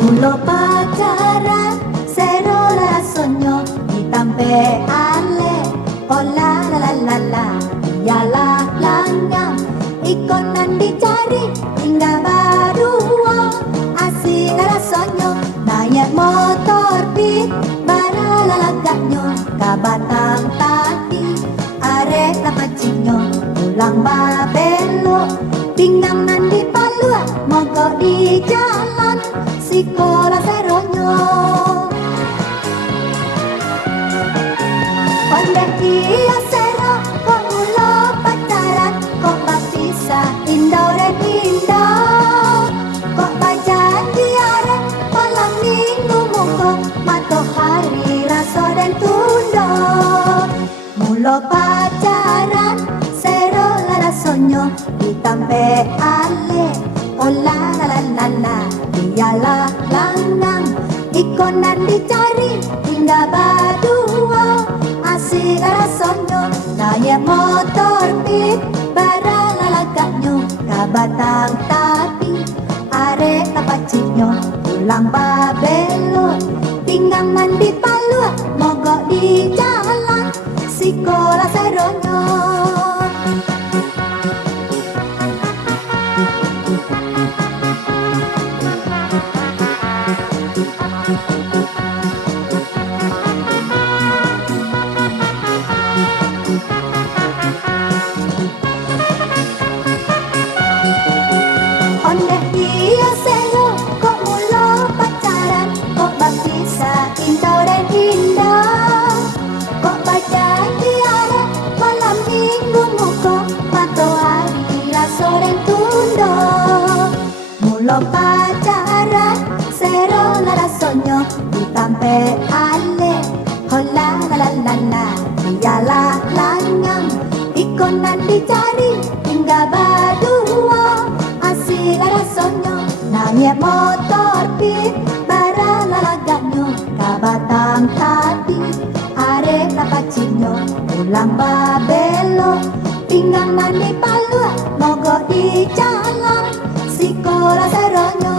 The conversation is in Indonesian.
Mula pacaran sero rasonyo ditampe ale oh la la la la la yalah langgang ikonan dicari hingga baru asik rasonyo naik motor pit bara lalagaknyo ka batang tati arek tapacinyo pulang babelo pinggang nandi palua mogok di jalan sekolah seronyo pandai dia sero kok mula pacaran kok bapisa indah dan indah kok bajanji arek malam minggu muka matahari rasa dan tunda mula pacaran sero rasonyo ditampe ale oh la la la la la dialah lanang ikonan dicari hingga badua asik rasonyo naik motor pit bara lalagaknyo ka batang tapi arek tapacinyo pulang babelo pinggang mandi palua mogok di jalan sekolah seronyo ondeh dia sero kok mula pacaran kok bapisa indah dan indah kok bajanji arek malam minggu muka matahari rasa dan tunda mula pacaran sero rasonyo ditampe ale oh la la la la la dialah langang ikonan dicari hingga badua asik rasonyo naik motor pit bara lalagaknyo ka batang tati arek tapacinyo pulang babelo pinggang mandi palua mogok di jalan sekolah seronyo